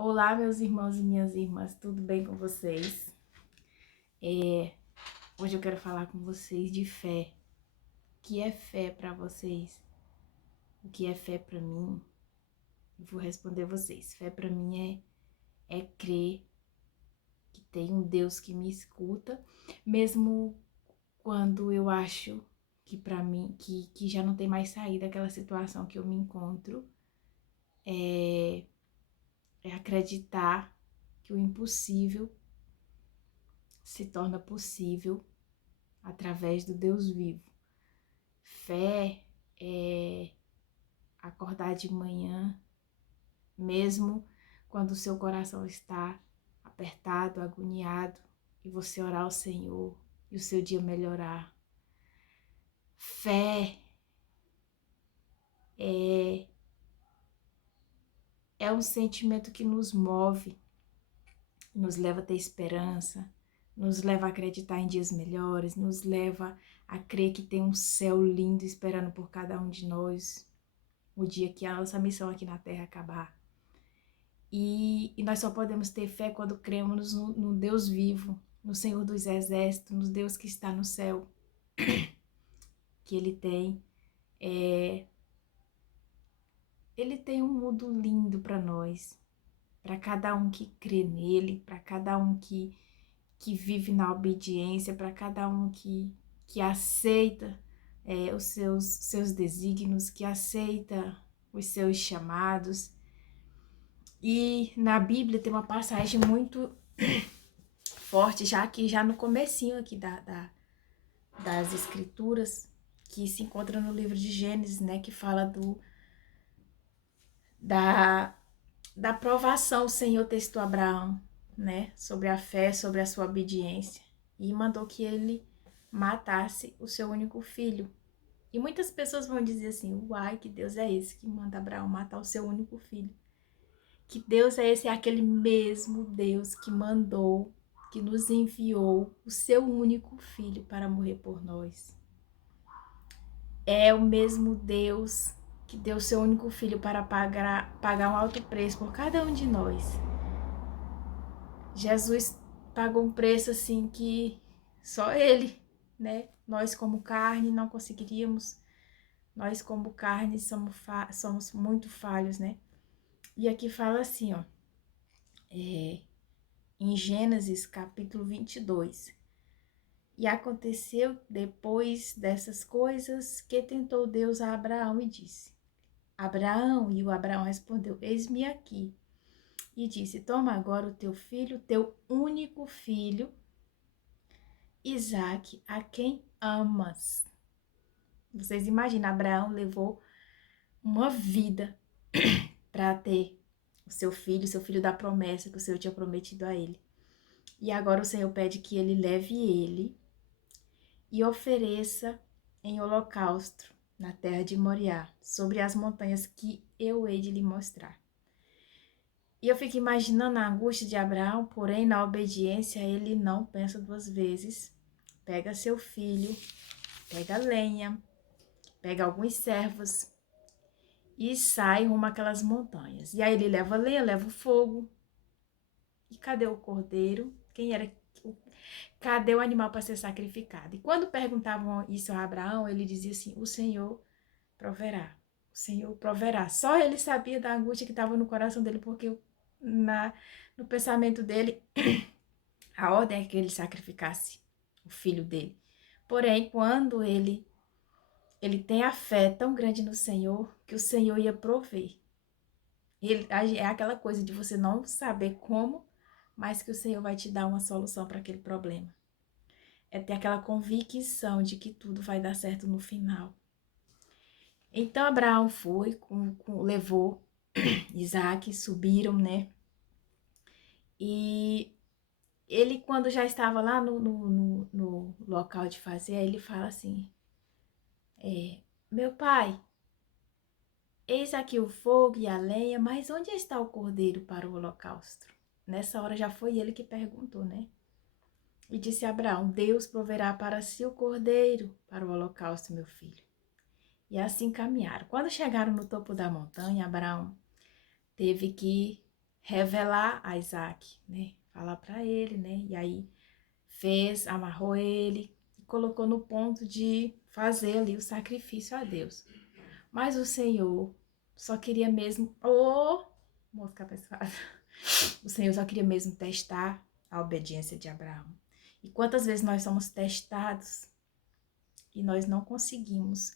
Olá, meus irmãos e minhas irmãs, tudo bem com vocês? Hoje eu quero falar com vocês de fé. O que é fé para vocês? O que é fé para mim? Eu vou responder vocês. Fé para mim é crer que tem um Deus que me escuta, mesmo quando eu acho que para mim que já não tem mais saída daquela situação que eu me encontro. É acreditar que o impossível se torna possível através do Deus vivo. Fé é acordar de manhã, mesmo quando o seu coração está apertado, agoniado, e você orar ao Senhor e o seu dia melhorar. Fé é, é um sentimento que nos move, nos leva a ter esperança, nos leva a acreditar em dias melhores, nos leva a crer que tem um céu lindo esperando por cada um de nós, o dia que a nossa missão aqui na Terra acabar. E nós só podemos ter fé quando cremos no Deus vivo, no Senhor dos Exércitos, no Deus que está no céu, que Ele tem um mundo lindo para nós, para cada um que crê nele, para cada um que vive na obediência, para cada um que aceita os seus desígnios, que aceita os seus chamados. E na Bíblia tem uma passagem muito forte, já no comecinho aqui das escrituras, que se encontra no livro de Gênesis, né, que fala da, da provação. O Senhor testou Abraão, né, sobre a fé, sobre a sua obediência, e mandou que ele matasse o seu único filho. E muitas pessoas vão dizer assim: uai, que Deus é esse que manda Abraão matar o seu único filho? Que Deus é esse? É aquele mesmo Deus que mandou, que nos enviou o seu único filho para morrer por nós. É o mesmo Deus que deu seu único filho para pagar um alto preço por cada um de nós. Jesus pagou um preço assim que só ele, né? Nós como carne não conseguiríamos. Nós como carne somos muito falhos, né? E aqui fala assim, ó. Em Gênesis capítulo 22. E aconteceu depois dessas coisas que tentou Deus a Abraão e disse: Abraão, e o Abraão respondeu: Eis-me aqui. E disse: Toma agora o teu filho, teu único filho, Isaque, a quem amas. Vocês imaginam, Abraão levou uma vida para ter o seu filho da promessa que o Senhor tinha prometido a ele. E agora o Senhor pede que ele leve ele e ofereça em holocausto na terra de Moriá, sobre as montanhas que eu hei de lhe mostrar. E eu fico imaginando a angústia de Abraão, porém, na obediência, ele não pensa duas vezes. Pega seu filho, pega lenha, pega alguns servos e sai rumo àquelas montanhas. E aí ele leva a lenha, leva o fogo. E cadê o cordeiro? Cadê o animal para ser sacrificado? E quando perguntavam isso a Abraão, ele dizia assim: o Senhor proverá. O Senhor proverá. Só ele sabia da angústia que estava no coração dele, porque no pensamento dele, a ordem é que ele sacrificasse o filho dele. Porém, quando ele tem a fé tão grande no Senhor, que o Senhor ia prover. É aquela coisa de você não saber como, mas que o Senhor vai te dar uma solução para aquele problema. É ter aquela convicção de que tudo vai dar certo no final. Então Abraão foi, levou Isaac, subiram, né? E ele, quando já estava lá no local de fazer, ele fala assim: meu pai, eis aqui o fogo e a lenha, mas onde está o cordeiro para o holocausto? Nessa hora já foi ele que perguntou, né? E disse a Abraão: Deus proverá para si o cordeiro para o holocausto, meu filho. E assim caminharam. Quando chegaram no topo da montanha, Abraão teve que revelar a Isaac, né? Falar para ele, né? E aí amarrou ele e colocou no ponto de fazer ali o sacrifício a Deus. Mas o Senhor só queria mesmo, mosca abençoada. O Senhor só queria mesmo testar a obediência de Abraão. E quantas vezes nós somos testados e nós não conseguimos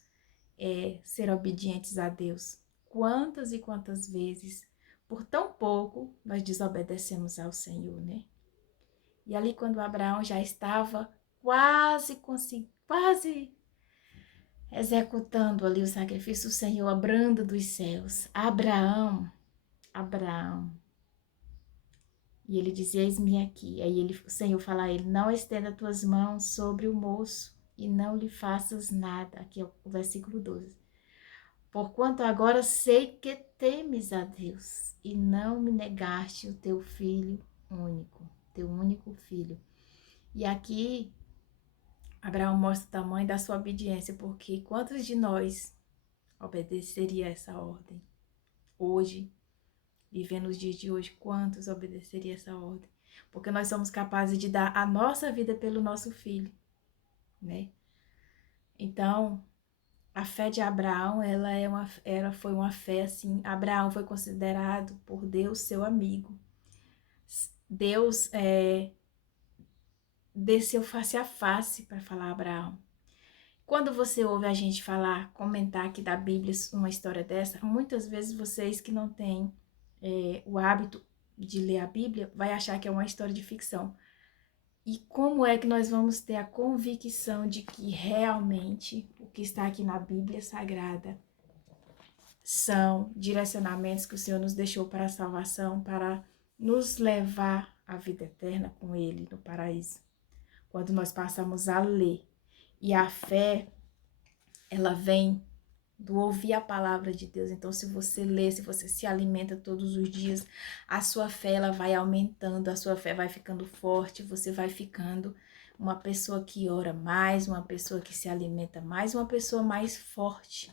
ser obedientes a Deus? Quantas e quantas vezes, por tão pouco, nós desobedecemos ao Senhor, né? E ali quando Abraão já estava quase executando ali o sacrifício, o Senhor abrando dos céus, Abraão, e ele dizia, eis-me aqui. Aí o Senhor fala a ele, não estenda tuas mãos sobre o moço e não lhe faças nada. Aqui é o versículo 12. Porquanto agora sei que temes a Deus e não me negaste o teu único filho. E aqui Abraão mostra o tamanho da sua obediência, porque quantos de nós obedeceria essa ordem? Hoje, vivendo os dias de hoje, quantos obedeceria essa ordem? Porque nós somos capazes de dar a nossa vida pelo nosso filho, né? Então, a fé de Abraão, foi uma fé assim, Abraão foi considerado por Deus seu amigo. Deus desceu face a face para falar a Abraão. Quando você ouve a gente comentar aqui da Bíblia uma história dessa, muitas vezes vocês que não têm o hábito de ler a Bíblia, vai achar que é uma história de ficção. E como é que nós vamos ter a convicção de que realmente o que está aqui na Bíblia Sagrada são direcionamentos que o Senhor nos deixou para a salvação, para nos levar à vida eterna com Ele no paraíso? Quando nós passamos a ler. E a fé, ela vem do ouvir a palavra de Deus. Então, se você lê, se você se alimenta todos os dias, a sua fé ela vai aumentando, a sua fé vai ficando forte, você vai ficando uma pessoa que ora mais, uma pessoa que se alimenta mais, uma pessoa mais forte.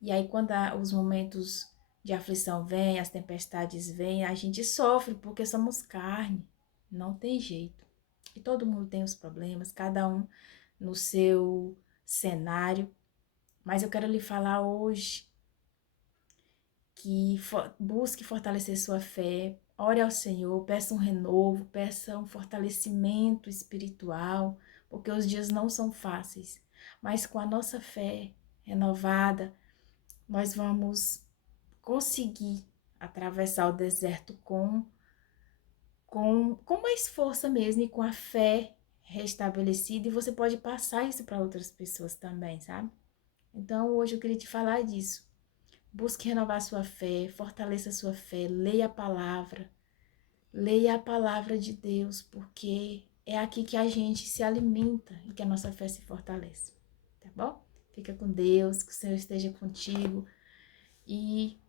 E aí, quando os momentos de aflição vêm, as tempestades vêm, a gente sofre porque somos carne, não tem jeito. E todo mundo tem os problemas, cada um no seu cenário. Mas eu quero lhe falar hoje que busque fortalecer sua fé, ore ao Senhor, peça um renovo, peça um fortalecimento espiritual, porque os dias não são fáceis. Mas com a nossa fé renovada, nós vamos conseguir atravessar o deserto com mais força mesmo e com a fé restabelecida, e você pode passar isso para outras pessoas também, sabe? Então, hoje eu queria te falar disso. Busque renovar sua fé, fortaleça sua fé, leia a palavra de Deus, porque é aqui que a gente se alimenta e que a nossa fé se fortalece, tá bom? Fica com Deus, que o Senhor esteja contigo e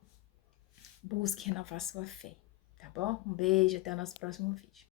busque renovar sua fé, tá bom? Um beijo, até o nosso próximo vídeo.